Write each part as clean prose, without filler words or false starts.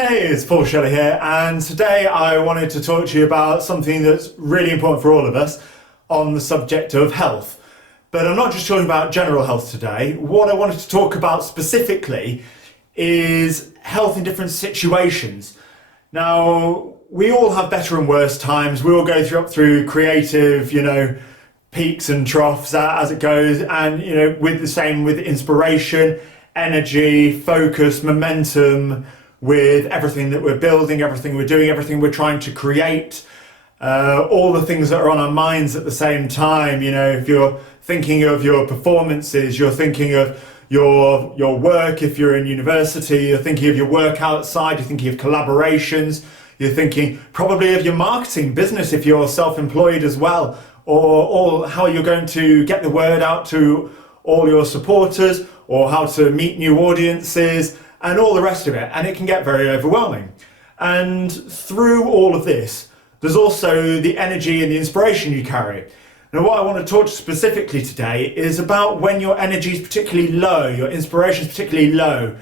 Hey, it's Paul Shelley here, and today I wanted to talk to you about something that's really important for all of us on the subject of health. But I'm not just talking about general health today. What I wanted to talk about specifically is health in different situations. Now, we all have better and worse times. We all go through creative, peaks and troughs as it goes, and with the same with inspiration, energy, focus, momentum, with everything that we're building, everything we're doing, everything we're trying to create, all the things that are on our minds at the same time. If you're thinking of your performances, you're thinking of your work. If you're in university, you're thinking of your work outside, you're thinking of collaborations, you're thinking probably of your marketing business if you're self-employed as well, or how you're going to get the word out to all your supporters, or how to meet new audiences, and all the rest of it, and it can get very overwhelming. And through all of this, there's also the energy and the inspiration you carry. Now, what I want to talk specifically today is about when your energy is particularly low, your inspiration is particularly low.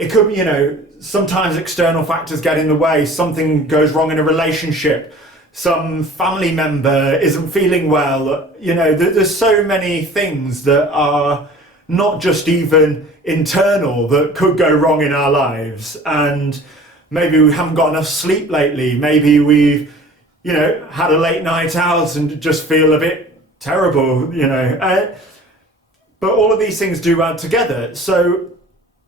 It could be, sometimes external factors get in the way, something goes wrong in a relationship, some family member isn't feeling well. There's so many things that are not just even internal that could go wrong in our lives, and maybe we haven't got enough sleep lately, maybe we've had a late night out and just feel a bit terrible, but all of these things do add together. So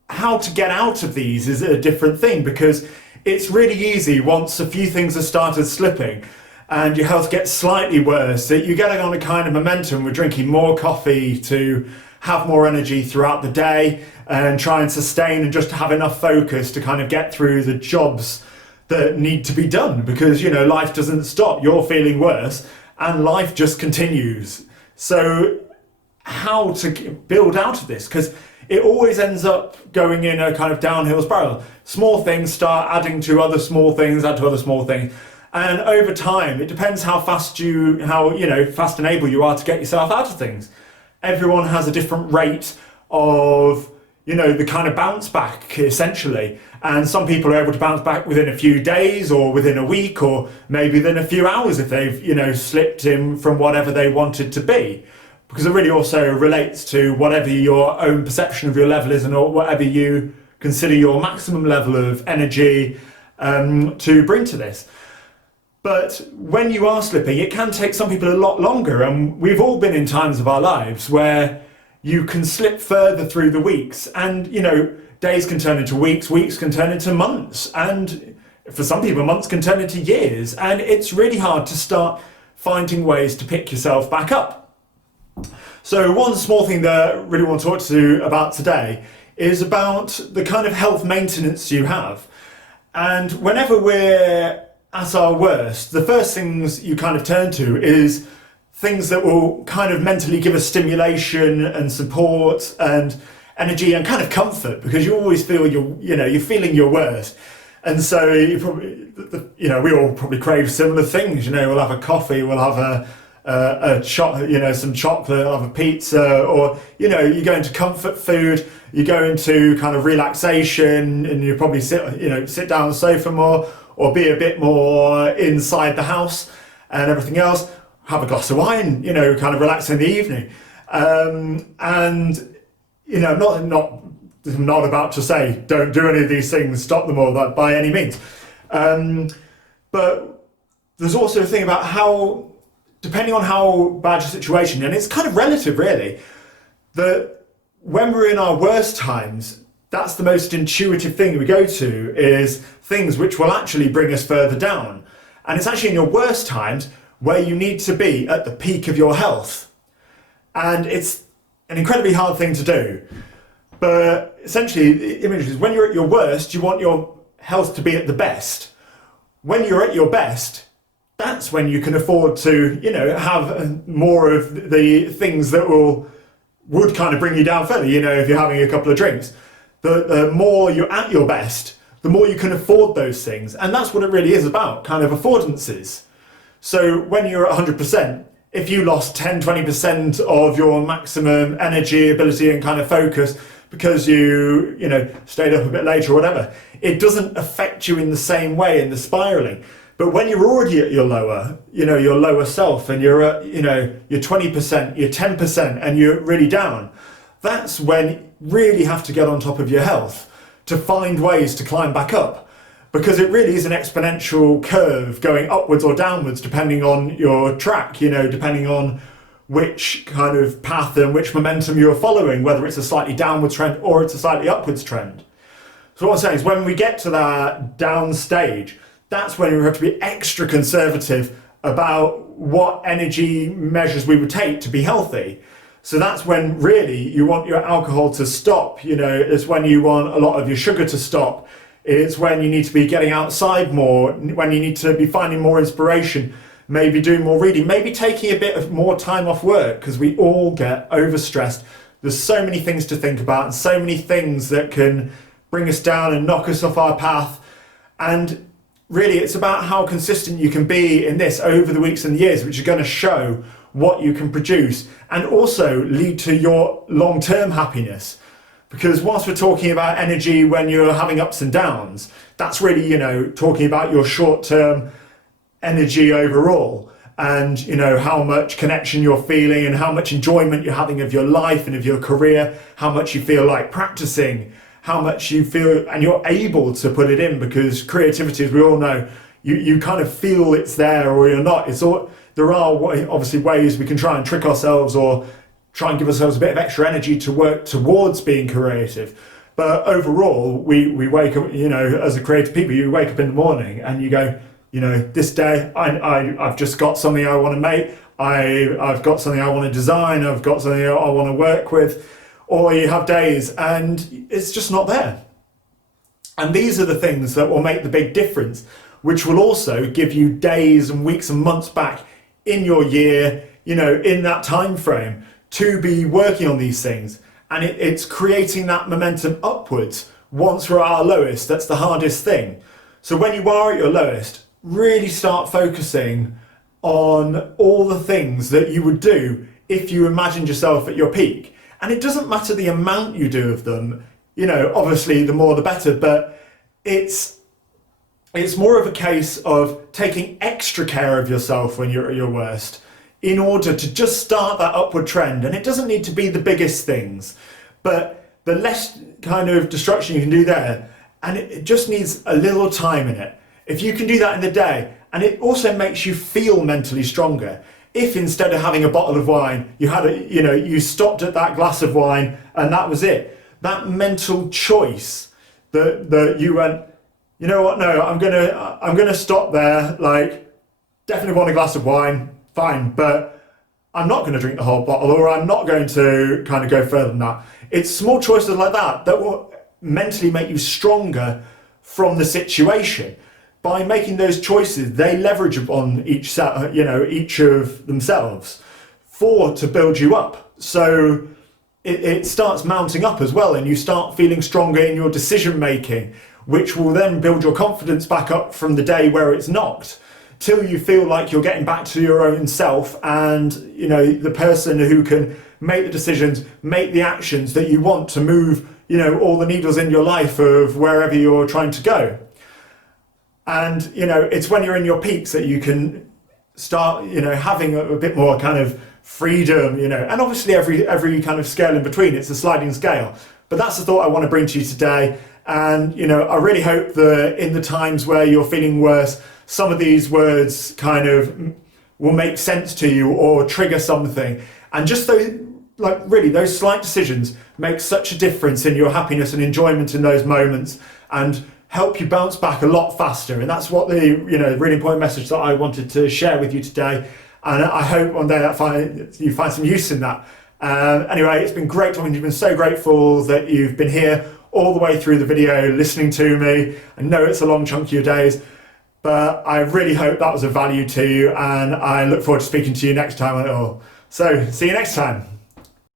how to get out of these is a different thing, because it's really easy once a few things have started slipping and your health gets slightly worse, that you get on a kind of momentum with drinking more coffee to have more energy throughout the day and try and sustain and just have enough focus to kind of get through the jobs that need to be done, because life doesn't stop. You're feeling worse and life just continues. So how to build out of this, because it always ends up going in a kind of downhill spiral. Small things start adding to other small things, add to other small things, and over time it depends how fast and able you are to get yourself out of things. Everyone has a different rate of, the kind of bounce back, essentially. And some people are able to bounce back within a few days or within a week, or maybe within a few hours if they've, slipped in from whatever they wanted to be. Because it really also relates to whatever your own perception of your level is, and or whatever you consider your maximum level of energy to bring to this. But when you are slipping, it can take some people a lot longer, and we've all been in times of our lives where you can slip further through the weeks, and days can turn into weeks, weeks can turn into months, and for some people months can turn into years, and it's really hard to start finding ways to pick yourself back up. So one small thing that I really want to talk to you about today is about the kind of health maintenance you have. And whenever we're at our worst, the first things you kind of turn to is things that will kind of mentally give us stimulation and support and energy and kind of comfort, because you always feel you're feeling your worst. And so you probably, we all probably crave similar things. We'll have a coffee, we'll have a some chocolate, we'll have a pizza, or you go into comfort food, you go into kind of relaxation, and you probably sit down on the sofa more, or be a bit more inside the house and everything else. Have a glass of wine, kind of relax in the evening. And I'm not about to say don't do any of these things, stop them all, that by any means. But there's also a thing about how, depending on how bad your situation, and it's kind of relative really, that when we're in our worst times, that's the most intuitive thing we go to, is things which will actually bring us further down. And it's actually in your worst times where you need to be at the peak of your health. And it's an incredibly hard thing to do. But essentially, the image is when you're at your worst, you want your health to be at the best. When you're at your best, that's when you can afford to, have more of the things that would kind of bring you down further, if you're having a couple of drinks. The more you're at your best, the more you can afford those things. And that's what it really is about, kind of affordances. So when you're at 100%, if you lost 10, 20% of your maximum energy, ability and kind of focus because you stayed up a bit later or whatever. It doesn't affect you in the same way in the spiraling. But when you're already at your lower self, and you're at, you're 20%, you're 10%, and you're really down, that's when you really have to get on top of your health to find ways to climb back up. Because it really is an exponential curve going upwards or downwards depending on your track, depending on which kind of path and which momentum you're following, whether it's a slightly downwards trend or it's a slightly upwards trend. So what I'm saying is, when we get to that down stage, that's when we have to be extra conservative about what energy measures we would take to be healthy. So that's when really you want your alcohol to stop, it's when you want a lot of your sugar to stop. It's when you need to be getting outside more, when you need to be finding more inspiration, maybe doing more reading, maybe taking a bit of more time off work, because we all get overstressed. There's so many things to think about and so many things that can bring us down and knock us off our path. And really, it's about how consistent you can be in this over the weeks and the years, which are going to show what you can produce and also lead to your long-term happiness. Because whilst we're talking about energy when you're having ups and downs, that's really, talking about your short-term energy overall, and how much connection you're feeling and how much enjoyment you're having of your life and of your career, how much you feel like practicing, how much you feel and you're able to put it in, because creativity, as we all know, you kind of feel it's there or you're not. There are obviously ways we can try and trick ourselves or try and give ourselves a bit of extra energy to work towards being creative. But overall, we wake up, as a creative people, you wake up in the morning and you go, this day I've just got something I want to make, I've got something I want to design, I've got something I want to work with. Or you have days and it's just not there. And these are the things that will make the big difference, which will also give you days and weeks and months back in your year, in that time frame, to be working on these things. And it's creating that momentum upwards once we're at our lowest. That's the hardest thing. So when you are at your lowest, really start focusing on all the things that you would do if you imagined yourself at your peak. And it doesn't matter the amount you do of them, obviously the more the better, but it's more of a case of taking extra care of yourself when you're at your worst in order to just start that upward trend. And it doesn't need to be the biggest things, but the less kind of destruction you can do there, and it just needs a little time in it. If you can do that in the day, and it also makes you feel mentally stronger. If instead of having a bottle of wine, you stopped at that glass of wine and that was it, that mental choice that you went, you know what, no, I'm gonna stop there, like, definitely want a glass of wine, fine, but I'm not gonna drink the whole bottle, or I'm not going to kind of go further than that. It's small choices like that that will mentally make you stronger from the situation. By making those choices, they leverage upon each of themselves to build you up. So it starts mounting up as well, and you start feeling stronger in your decision making, which will then build your confidence back up from the day where it's knocked, till you feel like you're getting back to your own self and the person who can make the decisions, make the actions that you want to move all the needles in your life of wherever you're trying to go. And it's when you're in your peaks that you can start having a bit more kind of freedom, and obviously every kind of scale in between, it's a sliding scale. But that's the thought I want to bring to you today. And I really hope that in the times where you're feeling worse, some of these words kind of will make sense to you or trigger something. And just those slight decisions make such a difference in your happiness and enjoyment in those moments, and help you bounce back a lot faster. And that's what the really important message that I wanted to share with you today. And I hope one day you find some use in that. Anyway, it's been great talking to you. I've been so grateful that you've been here all the way through the video listening to me. I know it's a long chunk of your days, but I really hope that was of value to you, and I look forward to speaking to you next time on it all. So see you next time.